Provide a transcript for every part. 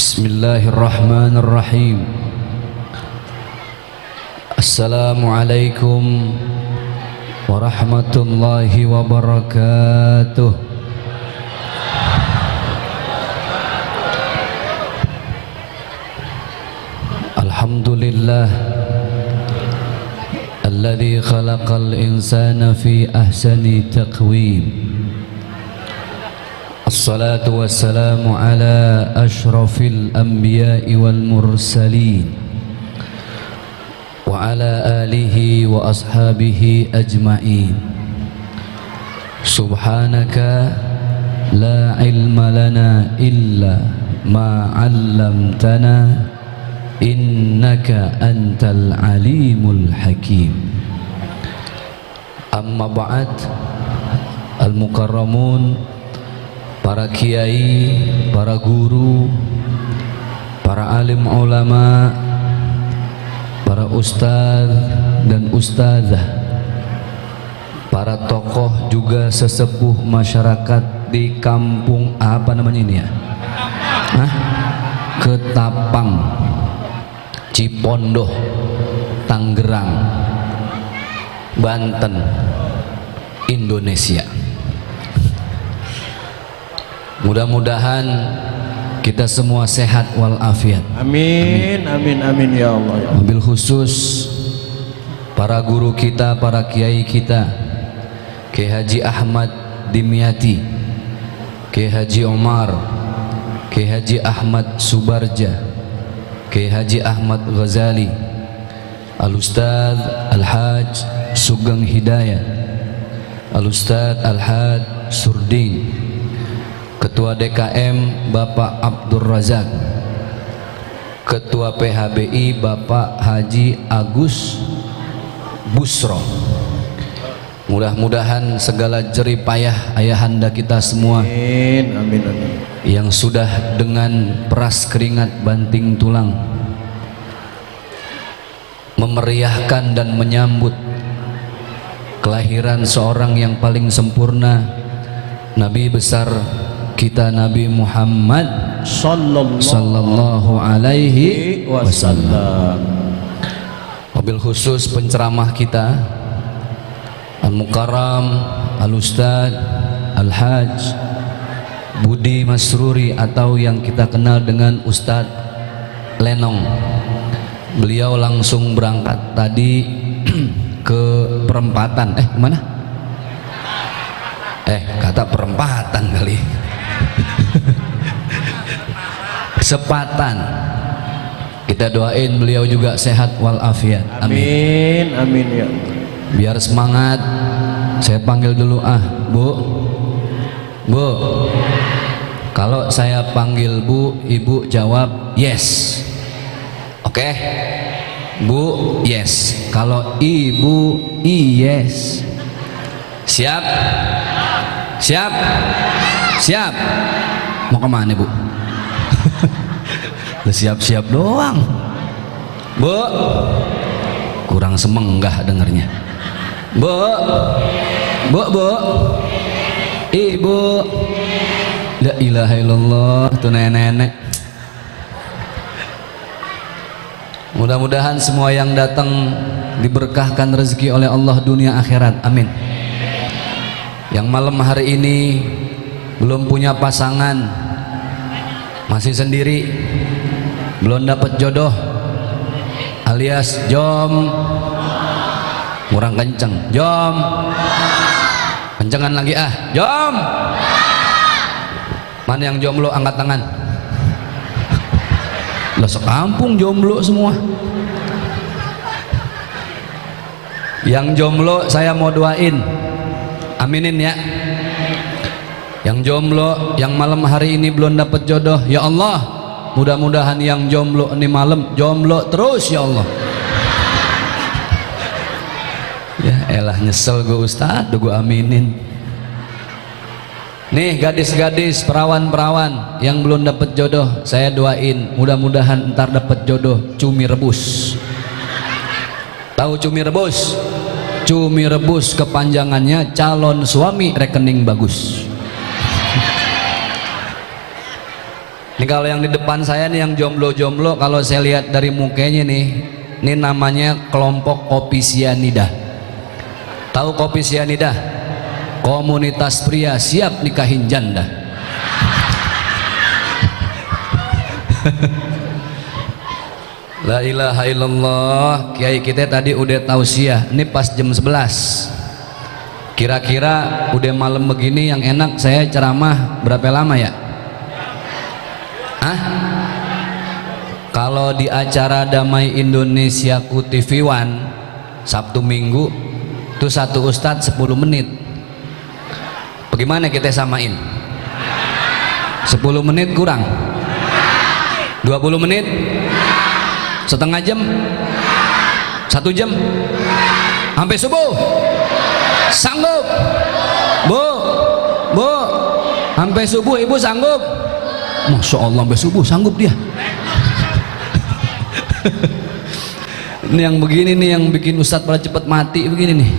Bismillahirrahmanirrahim. Assalamualaikum warahmatullahi wabarakatuh. Alhamdulillah alladzi khalaqal insana fi ahsani taqwim. Assalatu wassalamu ala ashrafil anbiya'i wal mursalin wa ala alihi wa ashabihi ajma'in. Subhanaka la ilma lana illa ma 'allamtana innaka antal alimul hakim. Amma ba'd, al-mukarramun, para kiai, para guru, para alim ulama, para ustadz dan ustadzah, para tokoh juga sesepuh masyarakat di kampung apa namanya ini ya? Ketapang, Cipondoh, Tangerang, Banten, Indonesia. Mudah-mudahan kita semua sehat walafiat. Amin, amin, amin ya Allah. Mobil khusus para guru kita, para kiai kita, Kiai Haji Ahmad Dimyati, Kiai Haji Omar, Kiai Haji Ahmad Subarja, Kiai Haji Ahmad Ghazali, Al-Ustadz Al-Haj Sugeng Hidayat, Al-Ustadz Al-Haj Surdin, Ketua DKM Bapak Abdur Razak, Ketua PHBI Bapak Haji Agus Busro. Mudah-mudahan segala jerih payah ayahanda kita semua, Amin, amin, amin, yang sudah dengan peras keringat banting tulang memeriahkan dan menyambut kelahiran seorang yang paling sempurna, Nabi besar kita, Nabi Muhammad sallallahu alaihi wasallam. Mobil khusus penceramah kita Al-Mukarram Al-Ustadz Al-Haj Budi Masruri, atau yang kita kenal dengan Ustadz Lenong. Beliau langsung berangkat tadi ke perempatan. Mana? Kata perempatan kali. Sepatan. Kita doain beliau juga sehat walafiat. amin, amin ya Allah. Biar semangat. Saya panggil dulu, Bu. Kalau saya panggil Bu, Ibu jawab yes. Oke? Bu, yes. Kalau Ibu, yes. Siap? Siap? Siap? Mau kemana, Bu? Siap-siap doang, Bu. Kurang semenggah dengernya. Bu. Ibu. La ilaha illallah. Itu nenek. Mudah-mudahan semua yang datang diberkahkan rezeki oleh Allah dunia akhirat. Amin. Yang malam hari ini belum punya pasangan, masih sendiri, belum dapat jodoh, alias jom, kurang kenceng, jom, kencengan lagi, jom. Mana yang jomblo angkat tangan? Lah sekampung jomblo semua. Yang jomblo saya mau doain, aminin ya. Yang jomblo yang malam hari ini belum dapat jodoh, ya Allah, mudah-mudahan yang jomblo ini malam jomblo terus ya Allah. Ya elah, nyesel gue Ustadz, gue aminin. Nih gadis-gadis, perawan-perawan yang belum dapat jodoh, saya doain mudah-mudahan ntar dapat jodoh cumi rebus. Tahu cumi rebus? Cumi rebus kepanjangannya calon suami rekening bagus. Ini kalau yang di depan saya nih yang jomblo-jomblo, kalau saya lihat dari mukanya nih, ini namanya kelompok kopi sianida. Tahu kopi sianida? Komunitas pria siap nikahin janda. La ilaha illallah. Kiai kita tadi udah tausiah, ini pas jam 11. Kira-kira udah malam begini yang enak saya ceramah berapa lama ya? Kalau di acara Damai Indonesia ku TV One Sabtu Minggu itu satu ustadz 10 menit. Bagaimana kita samain? 10 menit kurang? 20 menit? Setengah jam? 1 jam? Sampai subuh? Sanggup? Bu? Sampai subuh ibu sanggup? Masya Allah, sampai subuh sanggup dia. Ini yang begini nih yang bikin ustadz pada cepat mati begini nih.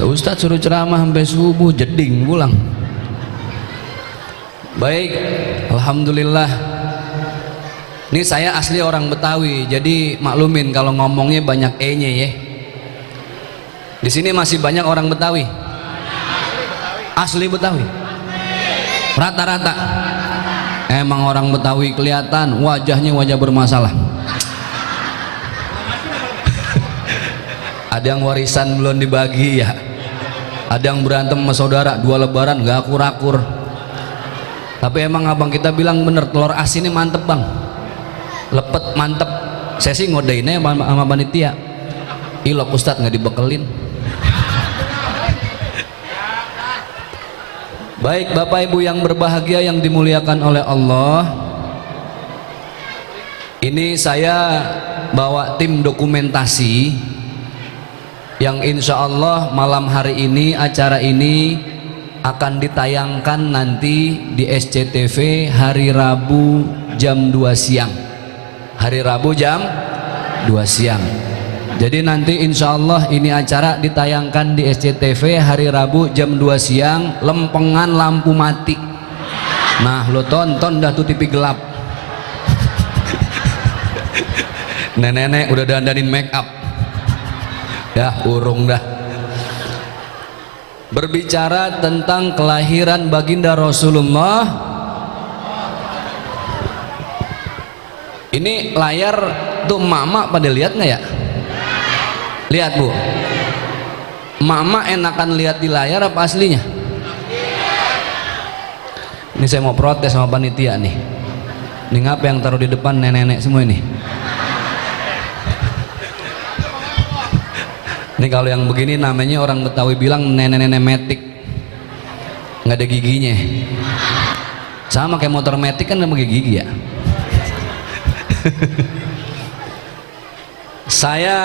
Lah ustadz suruh ceramah sampai subuh, jeding pulang. Baik, alhamdulillah. Ini saya asli orang Betawi, jadi maklumin kalau ngomongnya banyak e-nya ya. Di sini masih banyak orang Betawi. Asli Betawi. Rata-rata. Emang orang Betawi kelihatan wajahnya wajah bermasalah. Ada yang warisan belum dibagi ya, ada yang berantem sama saudara 2 lebaran gak akur-akur. Tapi emang abang kita bilang bener, telur asinnya mantep bang, lepet mantep. Saya sih ngodainnya sama panitia, ilok ustadz gak dibekelin. Baik bapak ibu yang berbahagia yang dimuliakan oleh Allah, ini saya bawa tim dokumentasi yang insya Allah malam hari ini acara ini akan ditayangkan nanti di SCTV hari Rabu jam 2 siang. Hari Rabu jam 2 siang. Jadi nanti insya Allah ini acara ditayangkan di SCTV hari Rabu jam 2 siang, lempengan lampu mati. Nah lo tonton dah tuh TV gelap. Nenek-nenek udah dandanin make up. Ya urung dah. Berbicara tentang kelahiran baginda Rasulullah, ini layar tuh mama pada lihat nggak ya? Lihat bu, mama enakan lihat di layar apa aslinya? Ini saya mau protes sama panitia nih. Ini ngapa yang taruh di depan nenek-nenek semua ini? Ini kalau yang begini namanya orang Betawi bilang nenek-nenek metik, nggak ada giginya. Sama kayak motor metik kan nggak pakai gigi ya. Saya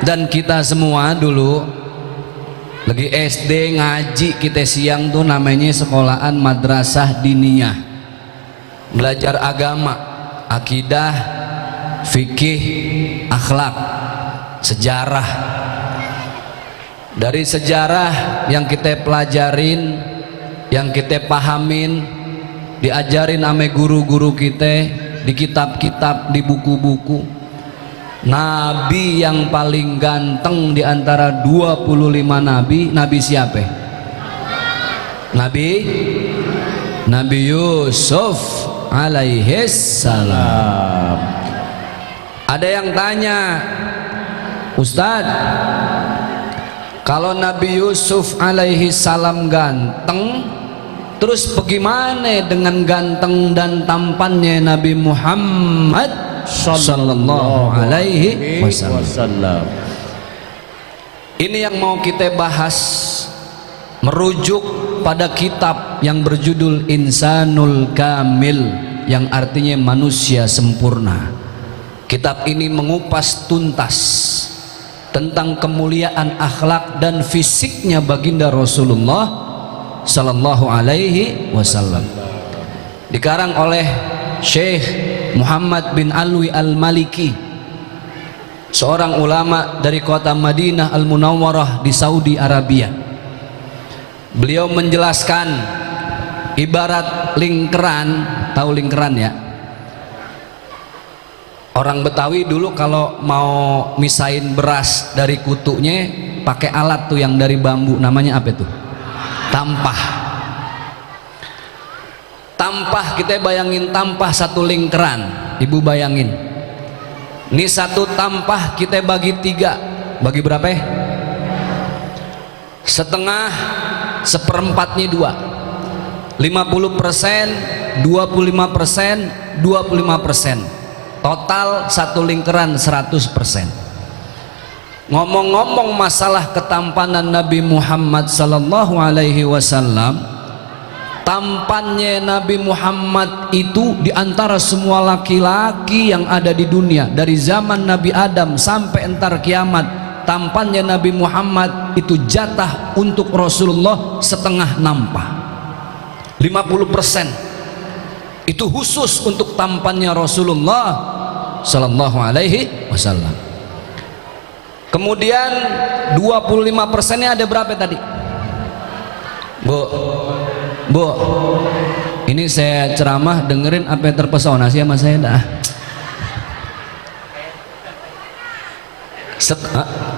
dan kita semua dulu lagi SD ngaji kita siang tuh namanya sekolahan madrasah diniyah, belajar agama, akidah, fikih, akhlak, sejarah. Dari sejarah yang kita pelajarin, yang kita pahamin, diajarin sama guru-guru kita di kitab-kitab, di buku-buku, Nabi yang paling ganteng di antara 25 nabi, nabi siapa? Nabi Yusuf alaihis salam. Ada yang tanya, Ustadz, kalau Nabi Yusuf alaihi salam ganteng, terus bagaimana dengan ganteng dan tampannya Nabi Muhammad sallallahu alaihi wasallam? Ini yang mau kita bahas, merujuk pada kitab yang berjudul Insanul Kamil, yang artinya manusia sempurna. Kitab ini mengupas tuntas tentang kemuliaan akhlak dan fisiknya baginda Rasulullah sallallahu alaihi wasallam. Dikarang oleh Syekh Muhammad bin Alwi Al-Maliki, seorang ulama dari kota Madinah Al-Munawwarah di Saudi Arabia. Beliau menjelaskan ibarat lingkeran, tahu lingkeran ya? Orang Betawi dulu kalau mau misain beras dari kutunya pakai alat tuh yang dari bambu, namanya apa tuh? Tampah. Tampah, kita bayangin tampah satu lingkeran, ibu bayangin. Ini satu tampah kita bagi 3, bagi berapa ya? Setengah, seperempatnya 2, 50%, 25%, 25%. Total satu lingkaran 100%. Ngomong-ngomong masalah ketampanan Nabi Muhammad sallallahu alaihi wasallam, tampannya Nabi Muhammad itu diantara semua laki-laki yang ada di dunia, dari zaman Nabi Adam sampai entar kiamat, tampannya Nabi Muhammad itu jatah untuk Rasulullah setengah nampah, 50%. Itu khusus untuk tampannya Rasulullah sallallahu alaihi wasallam. Kemudian 25%-nya ada berapa tadi? Bu, ini saya ceramah dengerin apa yang terpesona sih sama saya dah.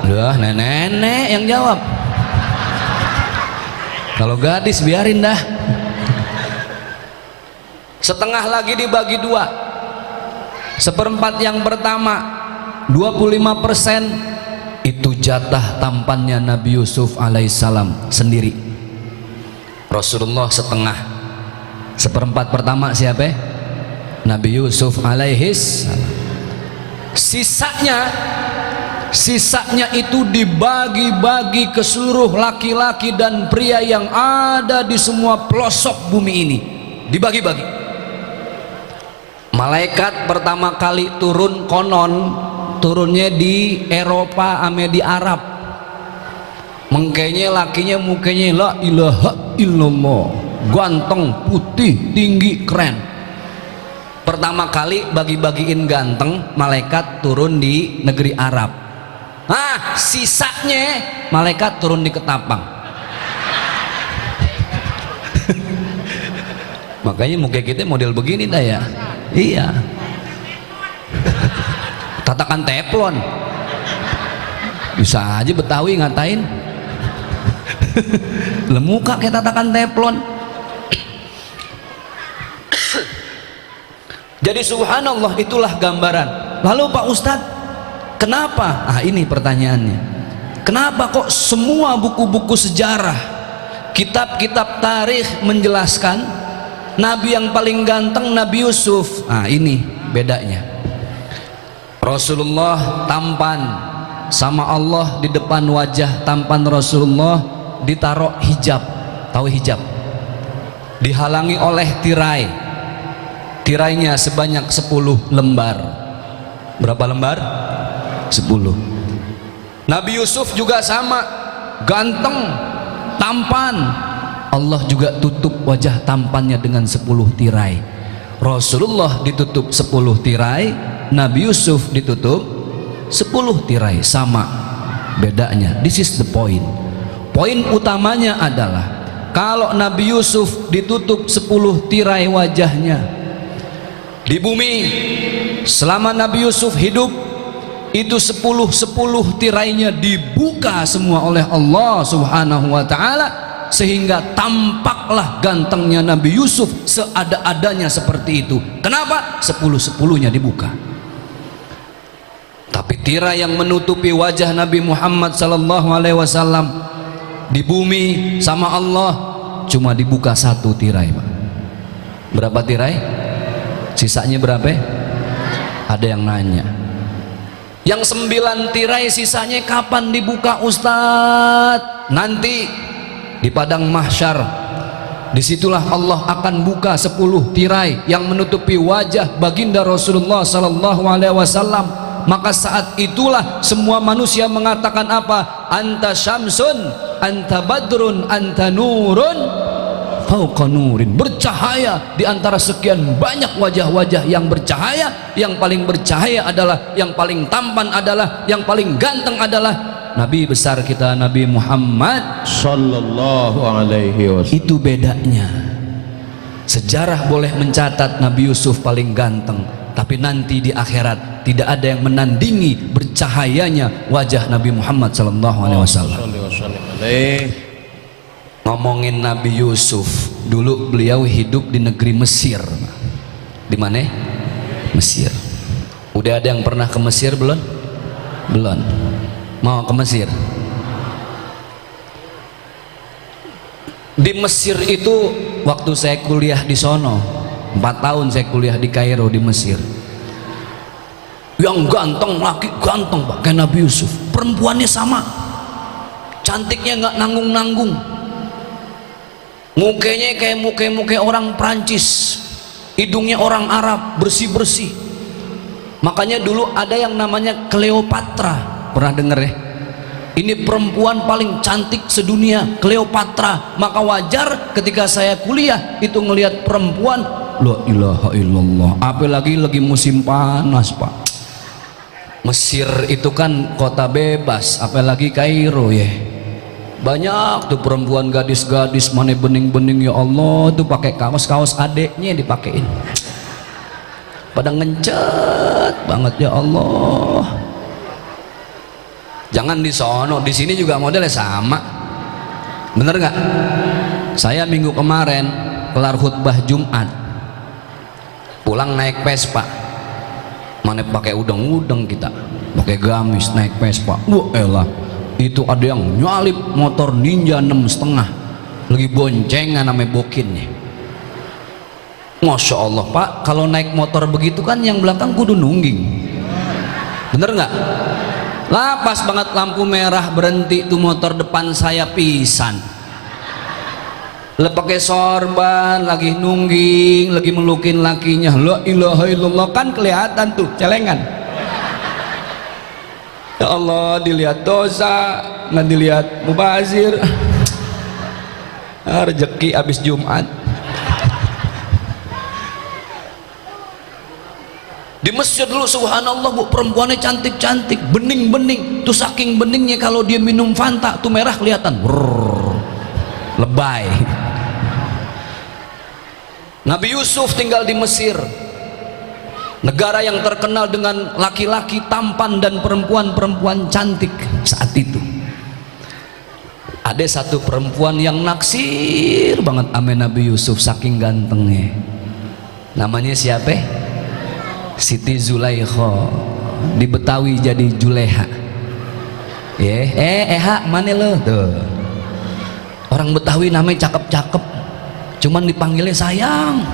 Udah nenek yang jawab. Kalau gadis biarin dah. Setengah lagi dibagi 2, seperempat yang pertama 25% itu jatah tampannya Nabi Yusuf alaihissalam sendiri. Rasulullah setengah. Seperempat pertama siapa? Nabi Yusuf alaihissalam. Sisanya itu dibagi-bagi ke seluruh laki-laki dan pria yang ada di semua pelosok bumi ini, dibagi-bagi. Malaikat pertama kali turun, konon turunnya di Eropa ame di Arab. Mengkenya lakinya mukanya la ilaha illallah, ganteng, putih, tinggi, keren. Pertama kali bagi-bagiin ganteng, malaikat turun di negeri Arab. Nah, sisanya malaikat turun di Ketapang. Makanya muka kita model begini dah ya. Iya. Tatakan teflon. Bisa aja Betawi ngatain. Lemuka kayak tatakan teflon. Jadi subhanallah, itulah gambaran. Lalu Pak Ustadz, kenapa? Ah, ini pertanyaannya. Kenapa kok semua buku-buku sejarah, kitab-kitab tarikh menjelaskan Nabi yang paling ganteng Nabi Yusuf? Ah, ini bedanya. Rasulullah tampan, sama Allah di depan wajah tampan Rasulullah ditaruh hijab. Tahu hijab? Dihalangi oleh tirai. Tirainya sebanyak 10 lembar. Berapa lembar? 10. Nabi Yusuf juga sama, ganteng, tampan. Allah juga tutup wajah tampannya dengan 10 tirai. Rasulullah ditutup 10 tirai, Nabi Yusuf ditutup 10 tirai. Sama bedanya. This is the point. Poin utamanya adalah kalau Nabi Yusuf ditutup 10 tirai wajahnya di bumi, selama Nabi Yusuf hidup, itu 10 tirainya dibuka semua oleh Allah subhanahu wa ta'ala, sehingga tampaklah gantengnya Nabi Yusuf seada-adanya seperti itu. Kenapa? 10-10-nya dibuka. Tapi tirai yang menutupi wajah Nabi Muhammad sallallahu alaihi wasallam di bumi sama Allah cuma dibuka 1 tirai, Pak. Berapa tirai? Sisanya berapa? Ada yang nanya. Yang 9 tirai sisanya kapan dibuka Ustadz? Nanti di padang mahsyar. Disitulah Allah akan buka 10 tirai yang menutupi wajah baginda Rasulullah sallallahu alaihi wasallam. Maka saat itulah semua manusia mengatakan apa? Anta syamsun, anta badrun, anta nurun fauqa nurin. Bercahaya di antara sekian banyak wajah-wajah yang bercahaya. Yang paling bercahaya adalah, yang paling tampan adalah, yang paling ganteng adalah Nabi besar kita Nabi Muhammad sallallahu alaihi wasallam. Itu bedanya. Sejarah boleh mencatat Nabi Yusuf paling ganteng, tapi nanti di akhirat tidak ada yang menandingi bercahayanya wajah Nabi Muhammad SAW. Ngomongin Nabi Yusuf, dulu beliau hidup di negeri Mesir. Di mana? Mesir. Udah ada yang pernah ke Mesir belum? Belum. Mau ke Mesir? Di Mesir itu waktu saya kuliah di sono, 4 tahun saya kuliah di Kairo di Mesir. Yang ganteng, laki ganteng Pak, kayak Nabi Yusuf. Perempuannya sama, cantiknya nggak nanggung-nanggung. Mukanya kayak muka orang Prancis, hidungnya orang Arab, bersih-bersih. Makanya dulu ada yang namanya Cleopatra, pernah denger ya? Ini perempuan paling cantik sedunia, Cleopatra. Maka wajar ketika saya kuliah itu ngelihat perempuan, la ilaha illallah. Apalagi lagi musim panas Pak. Mesir itu kan kota bebas, apalagi Kairo ya. Banyak tuh perempuan gadis-gadis mana bening-bening ya Allah tuh pakai kaos-kaos adeknya dipakein. Pada ngencet banget ya Allah. Jangan di sono, di sini juga modelnya sama. Bener nggak? Saya minggu kemarin kelar khutbah Jumat, pulang naik Vespa. Mana pakai udeng-udeng kita, pakai gamis naik Vespa. Wah elah, itu ada yang nyalip motor Ninja 6,5, lagi boncengan namanya bokinnya. Masya Allah Pak, kalau naik motor begitu kan yang belakang kudu nungging. Bener nggak? Lah pas banget lampu merah berhenti tuh motor depan saya pisan. Lah pakai sorban, lagi nungging, lagi melukin lakinya. La ilaha illallah, kan kelihatan tuh celengan. Ya Allah, dilihat dosa, nggak dilihat mubazir. Rezeki habis Jumat. Di Mesir dulu subhanallah Bu, perempuannya cantik-cantik, bening-bening. Tuh saking beningnya kalau dia minum Fanta tuh merah kelihatan. Brrr, lebay. Nabi Yusuf tinggal di Mesir, negara yang terkenal dengan laki-laki tampan dan perempuan-perempuan cantik saat itu. Ada satu perempuan yang naksir banget sama Nabi Yusuf saking gantengnya. Namanya siapa? Siti Zulaikha. Di Betawi jadi Juleha. Eha mana lo tuh? Orang Betawi namanya cakep-cakep, cuman dipanggilnya sayang.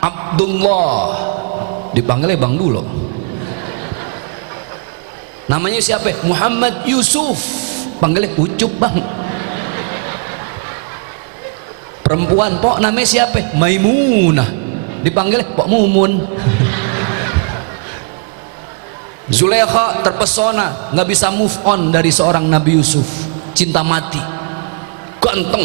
Abdullah dipanggilnya Bang Dulo. Namanya siapa? Muhammad Yusuf, panggilnya Ucup Bang. Perempuan pok namanya siapa? Maimunah, dipanggilnya Pok Mumun. Zulaikha terpesona, nggak bisa move on dari seorang Nabi Yusuf, cinta mati, ganteng.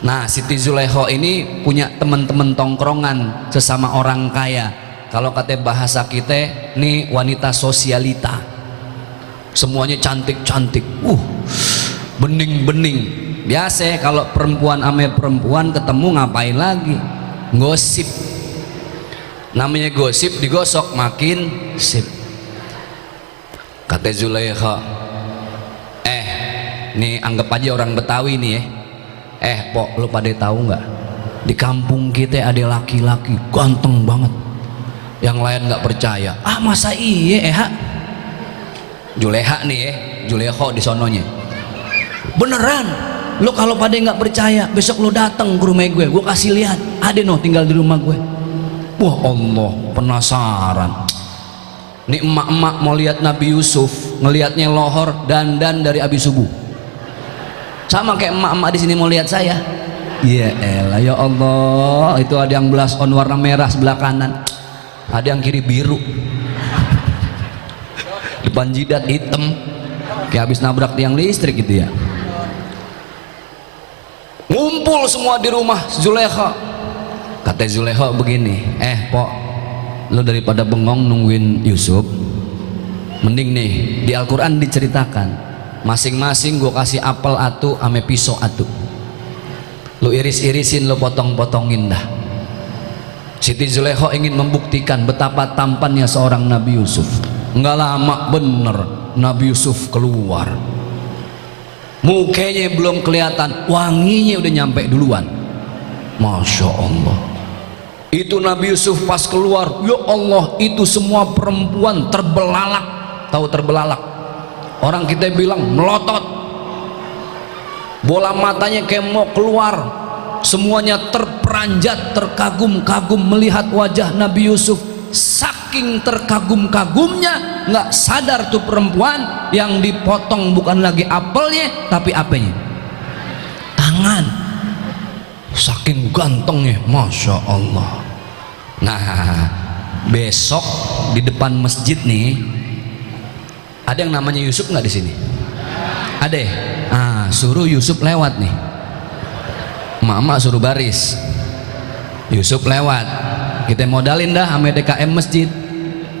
Nah, Siti Zulaikha ini punya teman-teman tongkrongan sesama orang kaya. Kalau kata bahasa kita, nih wanita sosialita, semuanya cantik-cantik, bening-bening. Biasa kalau perempuan ame perempuan ketemu ngapain lagi? Gosip. Namanya gosip, digosok makin sip. Kata Zulaikha, nih anggap aja orang Betawi nih ya. Pok, lu pada tahu nggak? Di kampung kita ada laki-laki ganteng banget, yang lain nggak percaya. Ah masa iya Juleha nih ya, Zulaikha di sononya. Beneran, lu kalau pada nggak percaya, besok lu datang ke rumah gue kasih lihat. Ada no tinggal di rumah gue. Wah Allah, penasaran. Nih emak-emak mau lihat Nabi Yusuf, ngelihatnya lohor dandan dari abis subuh. Sama kayak emak-emak di sini mau lihat saya. Ya elah ya Allah, itu ada yang blush on warna merah sebelah kanan, ada yang kiri biru, depan jidat hitam, kayak habis nabrak tiang listrik gitu ya. Ngumpul semua di rumah Zulaikha. Kata Zulaikha begini, Pok, lo daripada bengong nungguin Yusuf, mending nih di Al-Quran diceritakan masing-masing gue kasih apel atu ame pisau atu. lu iris-irisin, lu potong-potongin dah. Siti Zulaikha ingin membuktikan betapa tampannya seorang Nabi Yusuf. Enggak lama bener Nabi Yusuf keluar, mukanya belum kelihatan, wanginya udah nyampe duluan. Masya Allah, itu Nabi Yusuf pas keluar, ya Allah, itu semua perempuan terbelalak. Tahu terbelalak? Orang kita bilang melotot, bola matanya kayak mau keluar. Semuanya terperanjat, terkagum-kagum melihat wajah Nabi Yusuf. Saking terkagum-kagumnya, nggak sadar tuh perempuan yang dipotong bukan lagi apelnya, tapi apanya? Tangan. Saking gantengnya, Masya Allah. Nah, besok di depan masjid nih, ada yang namanya Yusuf nggak di sini? Ada. Suruh Yusuf lewat nih. Mama suruh baris, Yusuf lewat, kita modalin dah sama DKM masjid,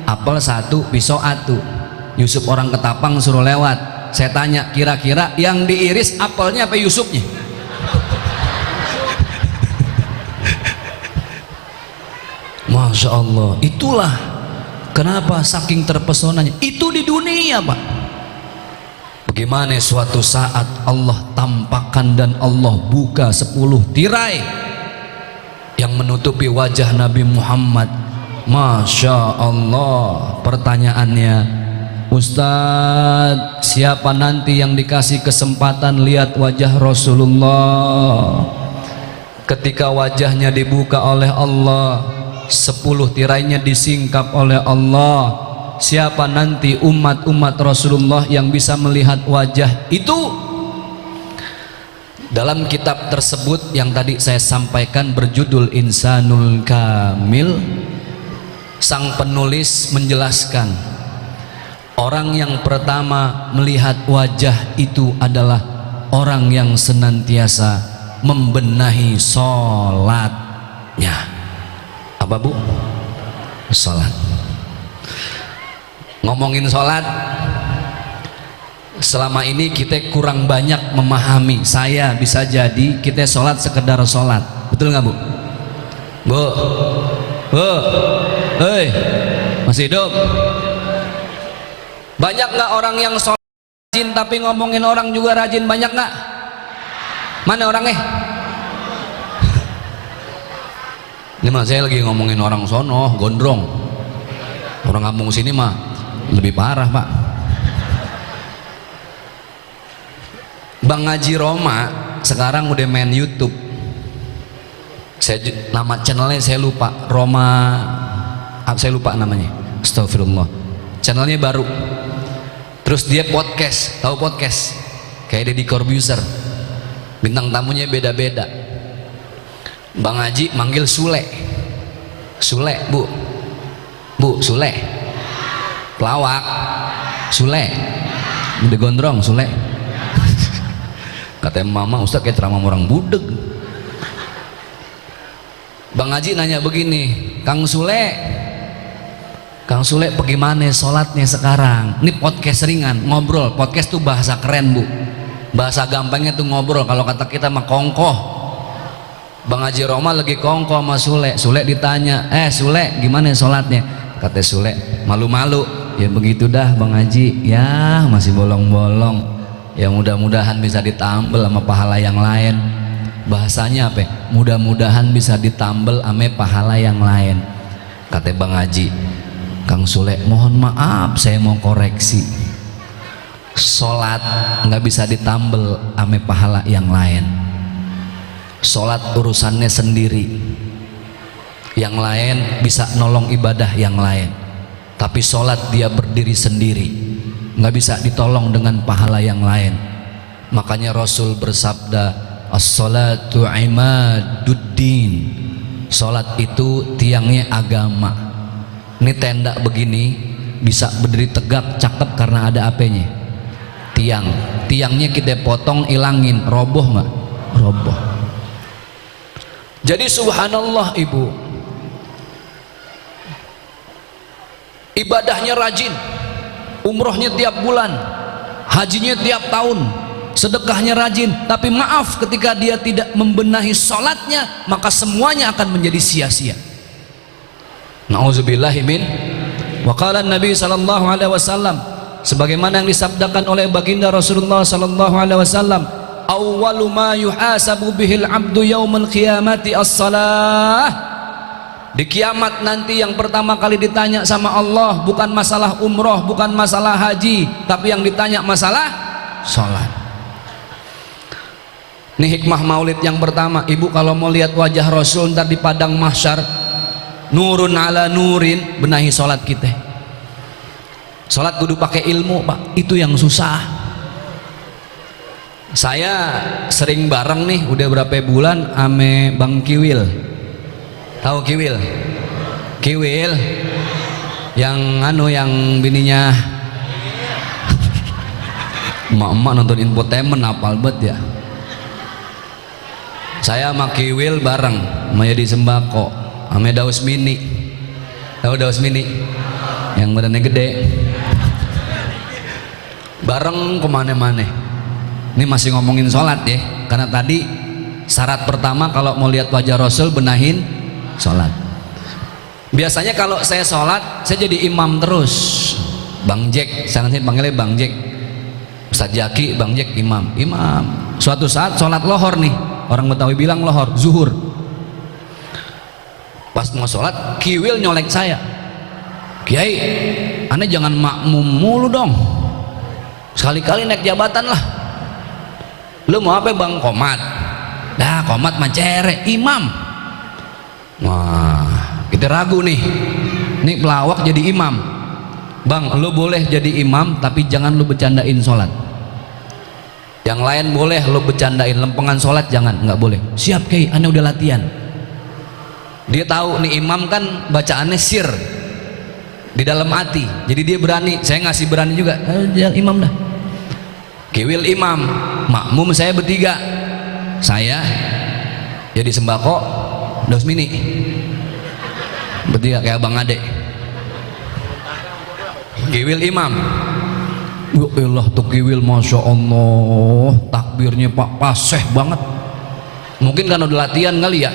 apel 1 pisau 1. Yusuf orang Ketapang suruh lewat, saya tanya kira-kira yang diiris apelnya apa Yusufnya? Masya Allah, itulah kenapa saking terpesonanya. Itu di dunia Pak. Bagaimana suatu saat Allah tampakkan dan Allah buka 10 tirai yang menutupi wajah Nabi Muhammad. Masya Allah. Pertanyaannya, Ustadz, siapa nanti yang dikasih kesempatan lihat wajah Rasulullah? Ketika wajahnya dibuka oleh Allah, 10 tirainya disingkap oleh Allah, siapa nanti umat-umat Rasulullah yang bisa melihat wajah itu? Dalam kitab tersebut yang tadi saya sampaikan berjudul Insanul Kamil, sang penulis menjelaskan orang yang pertama melihat wajah itu adalah orang yang senantiasa membenahi sholatnya. Apa Bu? Sholat. Ngomongin sholat, selama ini kita kurang banyak memahami. Saya bisa jadi kita sholat sekedar sholat, betul nggak Bu? Bu, hei, masih hidup? Banyak nggak orang yang sholat rajin tapi ngomongin orang juga rajin? Banyak nggak? Mana orangnya? Ini mah saya lagi ngomongin orang sono, gondrong. Orang kampung sini mah lebih parah Pak. Bang Haji Roma sekarang udah main YouTube. Nama channelnya saya lupa, Roma, saya lupa namanya, astagfirullah. Channelnya baru. Terus dia podcast, tahu podcast? Kayak Deddy Corbuzier. Bintang tamunya beda-beda. Bang Haji manggil Sule. Sule, Bu. Bu, Sule. Pelawak Sule, udah gondrong Sule. Katanya mama, Ustaz kayak ceramah orang budeg. Bang Haji nanya begini, Kang Sule, bagaimana sholatnya sekarang? Ini podcast ringan, ngobrol. Podcast tuh bahasa keren Bu, bahasa gampangnya tuh ngobrol. Kalau kata kita mah kongkoh. Bang Haji Roma lagi kongkoh sama Sule. Sule ditanya, Sule gimana sholatnya? Kata Sule, malu-malu. Ya begitu dah Bang Haji, ya masih bolong-bolong. Ya mudah-mudahan bisa ditambel sama pahala yang lain. Bahasanya apa? Mudah-mudahan bisa ditambel sama pahala yang lain. Kata Bang Haji, Kang Sule, mohon maaf saya mau koreksi. Sholat nggak bisa ditambel sama pahala yang lain. Sholat urusannya sendiri. Yang lain bisa nolong ibadah yang lain. Tapi sholat dia berdiri sendiri, nggak bisa ditolong dengan pahala yang lain. Makanya Rasul bersabda, as-salatu imaduddin. Sholat itu tiangnya agama. Ini tenda begini bisa berdiri tegak cakep karena ada apanya? Tiangnya kita potong, ilangin, roboh nggak? Roboh. Jadi subhanallah Ibu, ibadahnya rajin, umrohnya tiap bulan, hajinya tiap tahun, sedekahnya rajin, tapi maaf ketika dia tidak membenahi sholatnya, maka semuanya akan menjadi sia-sia. Na'udzubillahi min. Wa qala Nabi sallallahu alaihi wasallam, sebagaimana yang disabdakan oleh baginda Rasulullah sallallahu alaihi wasallam, awwalu ma yuhasabu bihil abdu yaumil qiyamati as-salah. Di kiamat nanti yang pertama kali ditanya sama Allah bukan masalah umroh, bukan masalah haji, tapi yang ditanya masalah sholat. Ini hikmah maulid yang pertama. Ibu kalau mau lihat wajah Rasul ntar di padang mahsyar, nurun ala nurin, benahi sholat kita. Sholat kudu pakai ilmu Pak, itu yang susah. Saya sering bareng nih udah berapa bulan ame Bang Kiwil. Tahu Kiwil? Kiwil yang yang bininya emak-emak nonton infotainment apal bet ya. Saya sama Kiwil bareng sama Yadi Sembako sama Daus Mini. Tahu Daus Mini? Yang badannya gede. Bareng kemana-mana. Ini masih ngomongin sholat ya, karena tadi syarat pertama kalau mau lihat wajah Rasul benahin sholat. Biasanya kalau saya sholat saya jadi imam terus. Bang Jack, saya panggilnya Bang Jack, Ustadz Jaki, Bang Jack imam. Suatu saat sholat lohor nih, orang Betawi bilang lohor, zuhur. Pas mau sholat Kiwil nyolek saya, Kiai aneh jangan makmum mulu dong, sekali-kali naik jabatan lah. Lu mau apa Bang? Komat. Dah komat mah cere, imam. Wah, kita ragu nih. Nih pelawak jadi imam. Bang, lu boleh jadi imam tapi jangan lu bercandain sholat. Yang lain boleh lu bercandain, lempengan sholat jangan, nggak boleh. Siap Kiai, aneh udah latihan. Dia tahu nih imam kan bacaannya sir di dalam hati, jadi dia berani. Saya ngasih berani juga. Jangan imam dah. Kiwil imam, makmum saya bertiga. Saya jadi Sembako, Daus Mini, bertiga kayak Bang Ade. Kiwil imam. Ya Allah tuh Kiwil, masya Allah, takbirnya Pak paseh banget. Mungkin kan udah latihan kali ya.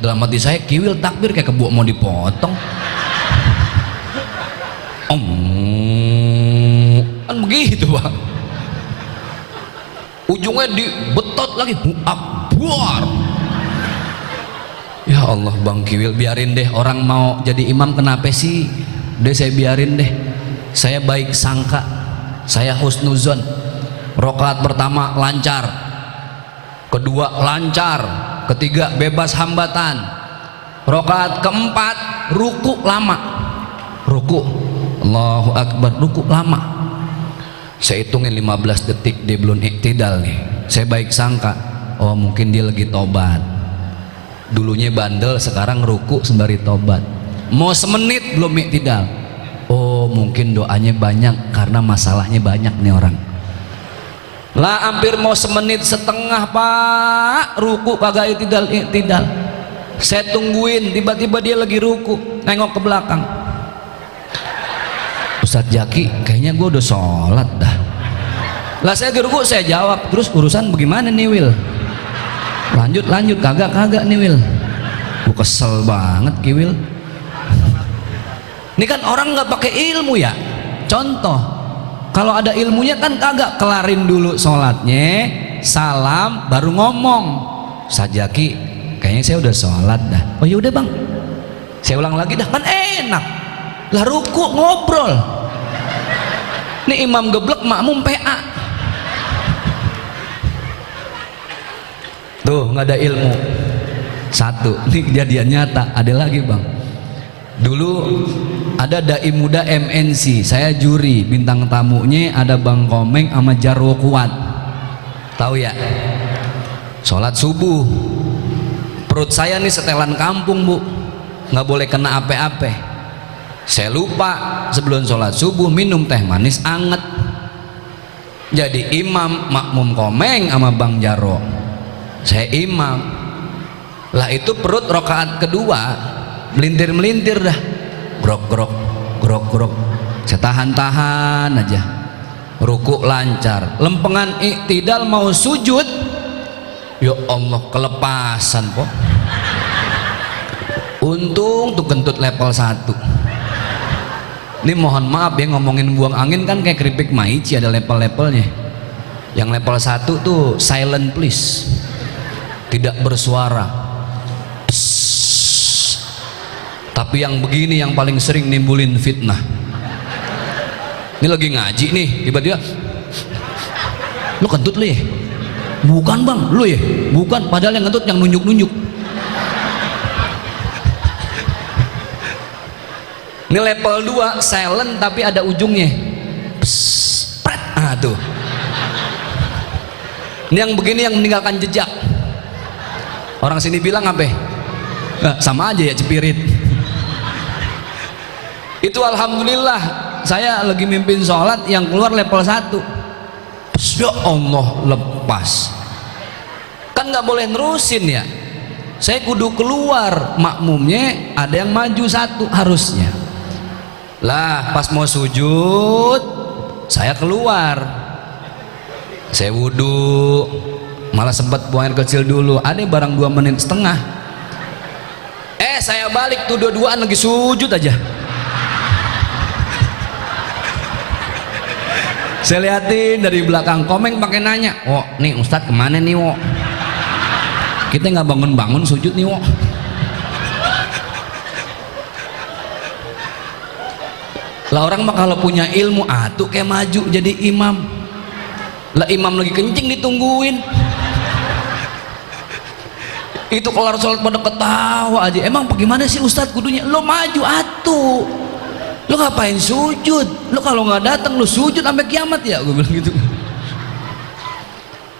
Dalam hati saya Kiwil takbir kayak kebo mau dipotong. Kan begitu Pak. Ujungnya dibetot lagi, akbar. Ya Allah Bang Kiwil, biarin deh, orang mau jadi imam kenapa sih? Udah saya biarin deh. Saya baik sangka, saya husnuzon. Rakaat pertama lancar, kedua lancar, ketiga bebas hambatan. Rakaat keempat ruku lama, ruku Allahu Akbar, ruku lama. Saya hitungin 15 detik dia belum iktidal nih. Saya baik sangka, oh mungkin dia lagi tobat. Dulunya bandel, sekarang ruku sembari tobat. Mau semenit belum iktidal. Oh mungkin doanya banyak karena masalahnya banyak nih orang. Lah hampir mau semenit setengah Pak, ruku kagak iktidal. Saya tungguin, tiba-tiba dia lagi ruku, nengok ke belakang. Ustadz Jaki, kayaknya gue udah sholat dah. Lah saya di ruku, saya jawab, terus urusan bagaimana nih Wil? Lanjut, kagak nih Wil. Gue kesel banget Ki Wil. Ini kan orang nggak pakai ilmu ya. Contoh, kalau ada ilmunya kan kagak, kelarin dulu sholatnya, salam, baru ngomong. Ustadz Jaki, kayaknya saya udah sholat dah. Oh ya udah Bang, saya ulang lagi dah, kan enak. Lah ruku ngobrol. Ini imam geblek, makmum PA. Tuh nggak ada ilmu. Satu, ini kejadian nyata. Ada lagi Bang. Dulu ada dai muda MNC, saya juri, bintang tamunya ada Bang Komeng sama Jarwo Kuat. Tahu ya? Sholat subuh. Perut saya nih setelan kampung Bu, nggak boleh kena ape-ape. Saya lupa sebelum sholat subuh minum teh manis anget. Jadi imam, makmum Komeng sama Bang Jarwo. Saya imam. Lah itu perut rakaat kedua melintir-melintir dah. Grok. Saya tahan-tahan aja. ruku lancar, lempengan iktidal mau sujud, ya Allah kelepasan po. Untung tuh kentut level 1. Ini mohon maaf ya, ngomongin buang angin kan kayak keripik maici, ada level-levelnya. Yang level 1 tuh silent please, tidak bersuara. Psss. Tapi yang begini yang paling sering nimbulin fitnah. Ini lagi ngaji nih, tiba-tiba lu kentut lu ya? Bukan bang, lu ya? Bukan, padahal yang kentut yang nunjuk-nunjuk. Ini level 2 silent tapi ada ujungnya. Psst, pret. Ah tuh. Ini yang begini yang meninggalkan jejak. Orang sini bilang apa? Nah, sama aja ya cepirit. Itu alhamdulillah saya lagi mimpin sholat yang keluar level 1. Ya Allah lepas. Kan nggak boleh nerusin ya. Saya kudu keluar, makmumnya ada yang maju 1 harusnya. Lah pas mau sujud saya keluar. Saya wudhu, malah sempat buang air kecil dulu, ada barang 2,5 menit. Saya balik tuh dua-duaan lagi sujud aja. Saya liatin dari belakang, komeng pakai nanya, "Oh, nih Ustadz kemana nih, wo? Kita nggak bangun-bangun sujud nih, wo." Lah orang mah kalau punya ilmu, tuh kayak maju jadi imam. Lah imam lagi kencing ditungguin. Itu kelar sholat pada ketawa aja. Emang bagaimana sih Ustadz kudunya? Lo maju atuh. Lo ngapain sujud? Lo kalau nggak datang lo sujud sampai kiamat ya? Gue bilang gitu.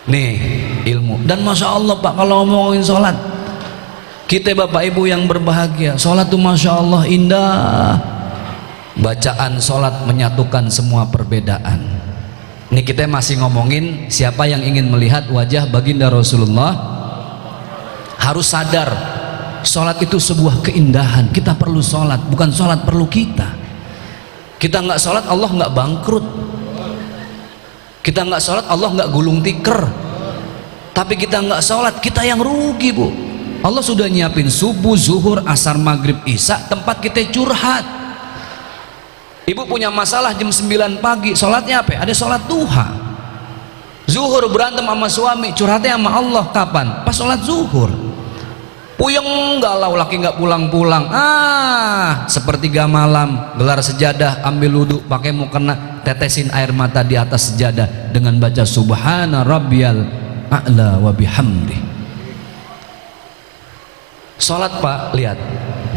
Nih ilmu. Dan masya Allah Pak, kalau ngomongin sholat, kita bapak ibu yang berbahagia, sholat tuh masya Allah indah. Bacaan sholat menyatukan semua perbedaan. Ini kita masih ngomongin siapa yang ingin melihat wajah baginda Rasulullah harus sadar sholat itu sebuah keindahan. Kita perlu sholat, bukan sholat perlu kita. Kita nggak sholat Allah nggak bangkrut. Kita nggak sholat Allah nggak gulung tikar. Tapi kita nggak sholat kita yang rugi bu. Allah sudah nyiapin subuh, zuhur, asar, maghrib, isya, tempat kita curhat. Ibu punya masalah jam 9 pagi, sholatnya apa? Ada sholat duha. Zuhur berantem sama suami, curhatnya sama Allah kapan? Pas sholat zuhur. Puyeng galau laki nggak pulang-pulang. Sepertiga malam gelar sejadah, ambil wudhu, pakai mukena, tetesin air mata di atas sejadah dengan baca subhana rabbiyal a'la wa bihamdi. Sholat Pak, lihat.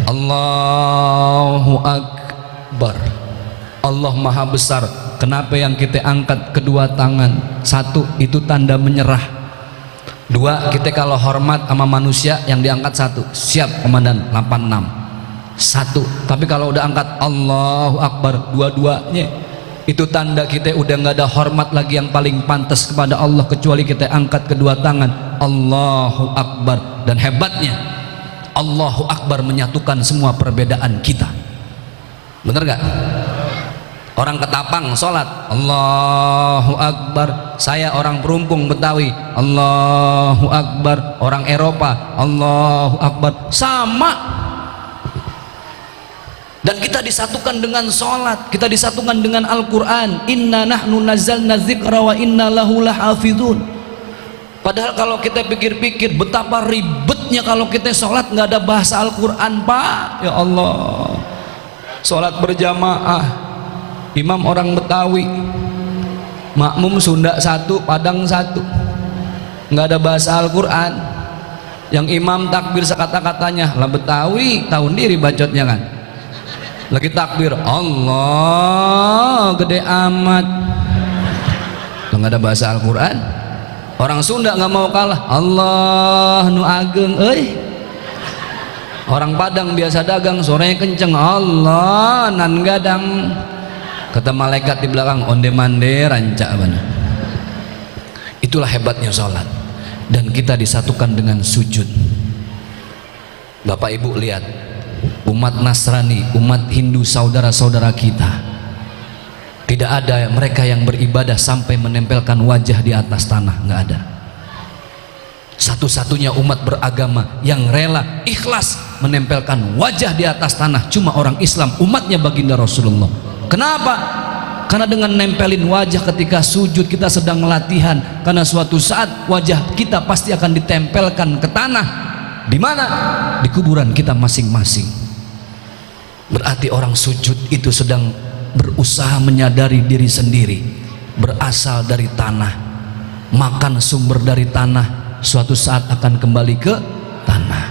Allahu Akbar. Allah maha besar. Kenapa yang kita angkat kedua tangan? 1, itu tanda menyerah. 2, kita kalau hormat sama manusia yang diangkat 1, siap komandan 86 1. Tapi kalau udah angkat Allahu Akbar dua-duanya, itu tanda kita udah nggak ada hormat lagi yang paling pantas kepada Allah kecuali kita angkat kedua tangan Allahu Akbar. Dan hebatnya Allahu Akbar menyatukan semua perbedaan kita. Bener gak? Orang Ketapang sholat Allahu Akbar, saya orang Perumpung Betawi Allahu Akbar, orang Eropa Allahu Akbar, sama. Dan kita disatukan dengan sholat, kita disatukan dengan Al-Quran. Inna nahnu nazzalna dzikra wa inna lahu lahafidhun. Padahal kalau kita pikir-pikir betapa ribetnya kalau kita sholat nggak ada bahasa Al-Quran Pak. Ya Allah, sholat berjamaah, imam orang Betawi, makmum Sunda 1, Padang 1, nggak ada bahasa Al-Quran. Yang imam takbir sekata-katanya, lah Betawi tahun diri bacotnya kan, lagi takbir Allah gede amat, lah nggak ada bahasa Al-Quran. Orang Sunda nggak mau kalah, Allah nu ageng, orang Padang biasa dagang sorenya kenceng, Allah nan gadang. Kata malaikat di belakang, onde mande rancak mana. Itulah hebatnya sholat. Dan kita disatukan dengan sujud. Bapak ibu lihat, umat Nasrani, umat Hindu, saudara-saudara kita, Tidak ada mereka yang beribadah sampai menempelkan wajah di atas tanah, nggak ada. Satu-satunya umat beragama yang rela ikhlas menempelkan wajah di atas tanah cuma orang Islam, umatnya baginda Rasulullah. Kenapa? Karena dengan nempelin wajah ketika sujud kita sedang latihan, karena suatu saat wajah kita pasti akan ditempelkan ke tanah. Di mana? Di kuburan kita masing-masing. Berarti orang sujud itu sedang berusaha menyadari diri sendiri, berasal dari tanah, makan sumber dari tanah, suatu saat akan kembali ke tanah.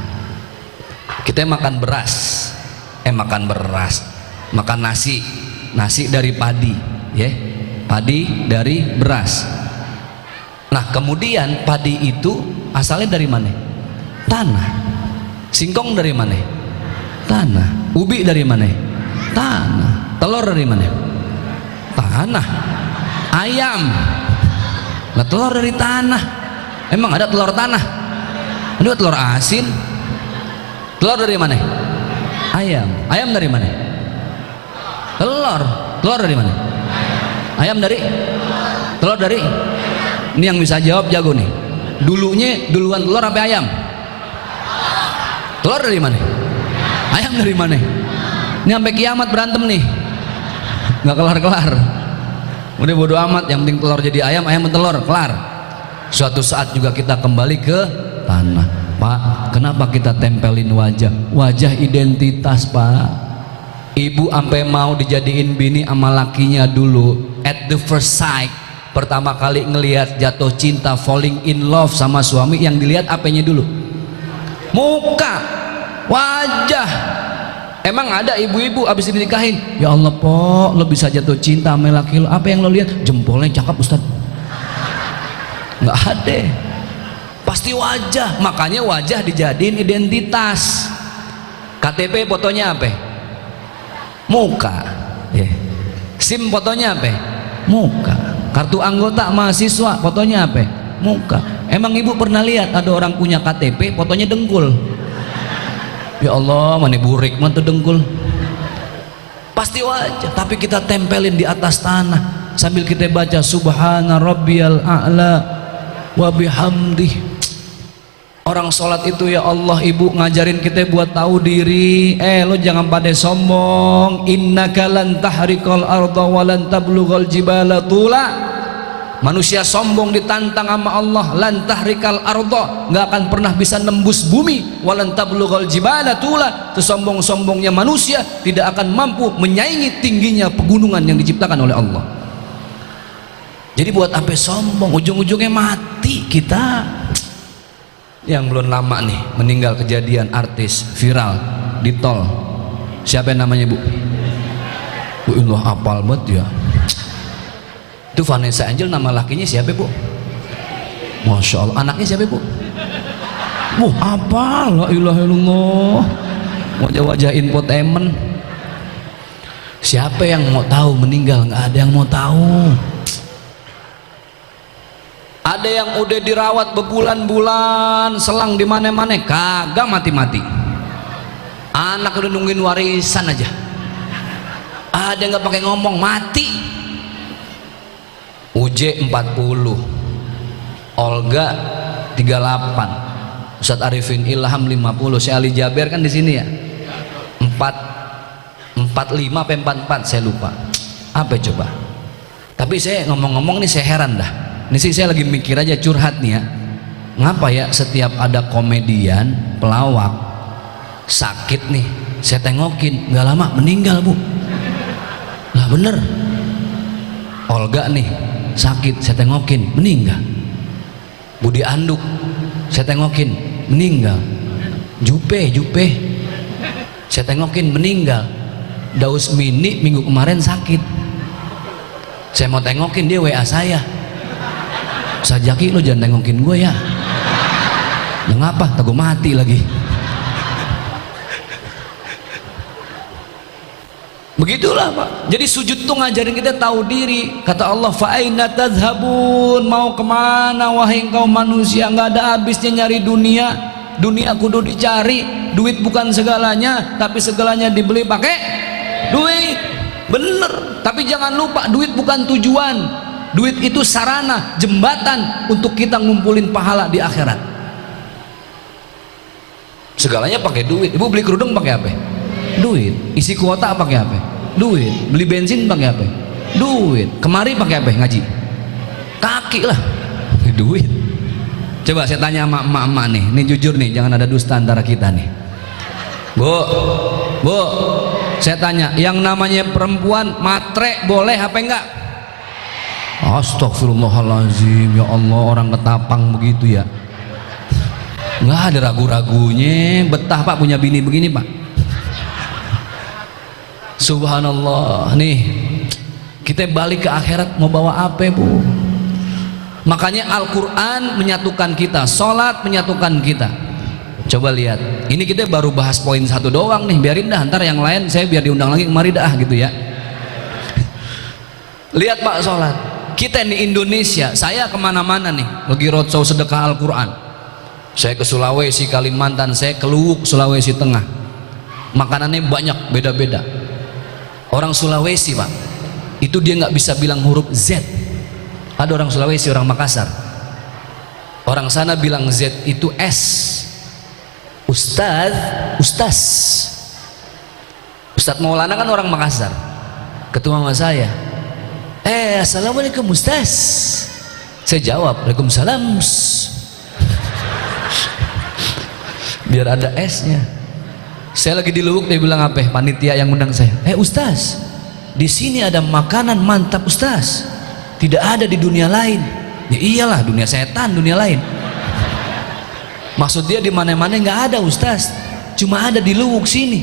Kita makan beras, makan nasi dari padi, ya, padi dari beras. Nah kemudian padi itu asalnya dari mana? Tanah. Singkong dari mana? Tanah. Ubi dari mana? Tanah. Telur dari mana? Tanah. Ayam. Nah telur dari tanah. Emang ada telur tanah? Ada telur asin. Telur dari mana? Ayam. Ayam dari mana? Telur. Telur dari mana? Ayam dari? Telur dari? Ini yang bisa jawab jago nih. Duluan telur apa ayam? Telur dari mana? Ayam dari mana? Ini sampai kiamat berantem nih, nggak kelar-kelar. Udah bodo amat, yang penting telur jadi ayam, ayam telur, kelar. Suatu saat juga kita kembali ke tanah. Pak, kenapa kita tempelin wajah? Wajah identitas, Pak. Ibu sampai mau dijadiin bini sama lakinya dulu. At the first sight, pertama kali ngelihat jatuh cinta, falling in love sama suami, yang dilihat apanya dulu? Muka, wajah. Emang ada ibu-ibu abis dinikahin, ya Allah po, lo bisa jatuh cinta sama laki lo, apa yang lo lihat? Jempolnya cakep Ustaz. Nggak ada, pasti wajah. Makanya wajah dijadiin identitas. KTP fotonya apa? Muka. SIM fotonya apa? Muka. Kartu anggota mahasiswa fotonya apa? Muka. Emang ibu pernah lihat ada orang punya KTP fotonya dengkul? Ya Allah, mana burik mana dengkul. Pasti wajah, tapi kita tempelin di atas tanah sambil kita baca subhana rabbiyal a'la wa bihamdih. Orang sholat itu ya Allah, ibu ngajarin kita buat tahu diri. Lo jangan pada sombong. Innaka lan tahriqal arda wa lan tablughal jibala tula. Manusia sombong ditantang sama Allah, lan tahrikal arda, nggak akan pernah bisa nembus bumi, walan tablughal jibala tula. Sesombong-sombongnya manusia tidak akan mampu menyaingi tingginya pegunungan yang diciptakan oleh Allah. Jadi buat apa sombong, ujung-ujungnya mati kita. Yang belum lama nih meninggal kejadian artis viral di tol. Siapa yang namanya Bu? Bu Allah apal banget ya. Itu Vanessa Angel, nama lakinya siapa Bu? Masya Allah. Anaknya siapa Bu? Apa? La ilaha illallah. Wajah-wajah infotainment. Siapa yang mau tahu meninggal? Nggak ada yang mau tahu. Ada yang udah dirawat berbulan-bulan, selang di mana-mana, kagak mati-mati. Anak udah nungguin warisan aja. Ada yang nggak pakai ngomong, mati. UJ 40, Olga 38, Ustadz Arifin Ilham 50, Syekh Ali Jaber kan di sini ya. 45 apa 44 saya lupa. Apa coba? Tapi saya ngomong-ngomong nih saya heran dah. Ini sih saya lagi mikir aja, curhat nih ya. Ngapa ya setiap ada komedian pelawak sakit nih, saya tengokin nggak lama meninggal Bu. Lah bener. Olga nih sakit, saya tengokin meninggal. Budi Anduk saya tengokin meninggal. Jupe saya tengokin meninggal. Daus Mini minggu kemarin sakit, saya mau tengokin dia WA saya, Sajaki lo jangan tengokin gue ya. Ya ngapa? Tak gue mati lagi. Begitulah Pak. Jadi sujud tuh ngajarin kita tahu diri. Kata Allah, fa aina tadhhabun, mau kemana wahai engkau manusia? Nggak ada habisnya nyari dunia. Dunia kudu dicari. Duit bukan segalanya, tapi segalanya dibeli pakai duit. Bener, tapi jangan lupa duit bukan tujuan. Duit itu sarana, jembatan untuk kita ngumpulin pahala di akhirat. Segalanya pakai duit. Ibu beli kerudung pakai apa? Duit. Isi kuota pakai apa? Duit. Beli bensin pakai apa? Duit. Kemari pakai apa? Ngaji. Kaki lah. Duit. Coba saya tanya sama emak-emak nih, ini jujur nih, jangan ada dusta antara kita nih. Bu, saya tanya, yang namanya perempuan matre boleh apa enggak? Astagfirullahaladzim, ya Allah, orang ketapang begitu ya. Nggak ada ragu-ragunya, betah Pak punya bini begini Pak. Subhanallah, nih kita balik ke akhirat mau bawa apa Bu? Makanya Al-Quran menyatukan kita, sholat menyatukan kita. Coba lihat, ini kita baru bahas poin satu doang nih, biarin dah, ntar yang lain saya biar diundang lagi kemari dah gitu ya. Lihat Pak sholat, kita di Indonesia, saya kemana-mana nih, lagi roadshow sedekah Al-Quran. Saya ke Sulawesi, Kalimantan, saya ke Luwuk, Sulawesi Tengah. Makanannya banyak, beda-beda. Orang Sulawesi Pak, itu dia nggak bisa bilang huruf Z. Ada orang Sulawesi, orang Makassar, orang sana bilang Z itu S. Ustaz Maulana kan orang Makassar, ketemu sama saya, assalamualaikum Ustaz. Saya jawab, waalaikumsalam. Biar ada S-nya. Saya lagi di Luwuk, dia bilang apa? Panitia yang undang saya, Ustaz, di sini ada makanan mantap Ustaz, tidak ada di dunia lain. Ya iyalah, dunia setan, dunia lain. Maksud dia di mana-mana nggak ada Ustaz, cuma ada di Luwuk sini.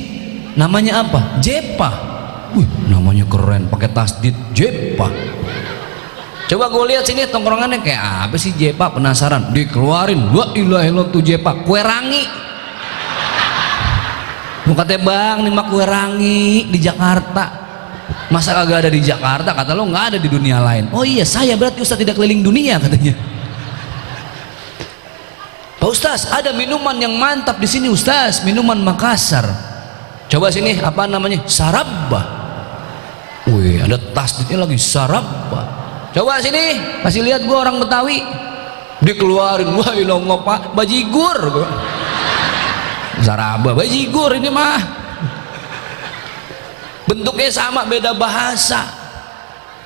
Namanya apa? Jepa. Wih, namanya keren, pakai tasdid, Jepa. Coba gue lihat sini tongkrongannya kayak apa sih Jepa, penasaran. Dikeluarin, la ilaha illallah tuh Jepa, kue rangi. Mau katanya bang, nih mah kue rangi di Jakarta. Masa kagak ada di Jakarta? Kata lo nggak ada di dunia lain. Oh iya, saya berarti Ustaz tidak keliling dunia katanya. Pak Ustaz, ada minuman yang mantap di sini Ustaz, minuman Makassar. Coba sini, apa namanya? Sarabah. Wih, ada tasdidnya lagi, Sarabah. Coba sini, kasih lihat gua orang Betawi. Dikeluarin, wah ilah Pak, bajigur gua. Sarabah, bajigur ini mah. Bentuknya sama, beda bahasa.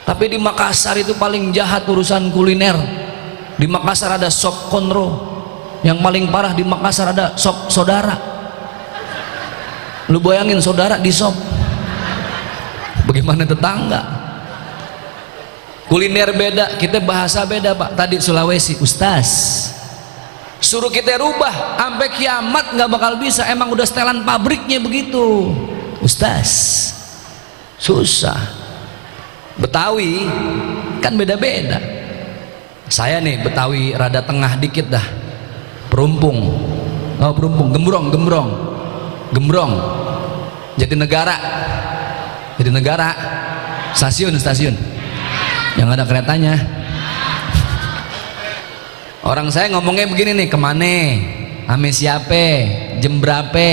Tapi di Makassar itu paling jahat urusan kuliner. Di Makassar ada sop konro. Yang paling parah di Makassar ada sop saudara. Lu bayangin saudara di sop, bagaimana tetangga? Kuliner beda, kita bahasa beda Pak. Tadi Sulawesi, Ustaz, suruh kita rubah sampai kiamat nggak bakal bisa, emang udah setelan pabriknya begitu Ustaz. Susah. Betawi kan beda-beda. Saya nih Betawi rada tengah dikit dah, Perumpung, oh Perumpung, Gembrong, Jatinegara, stasiun yang ada keretanya. Orang saya ngomongnya begini nih, kemana, ame siapa, jam berapa,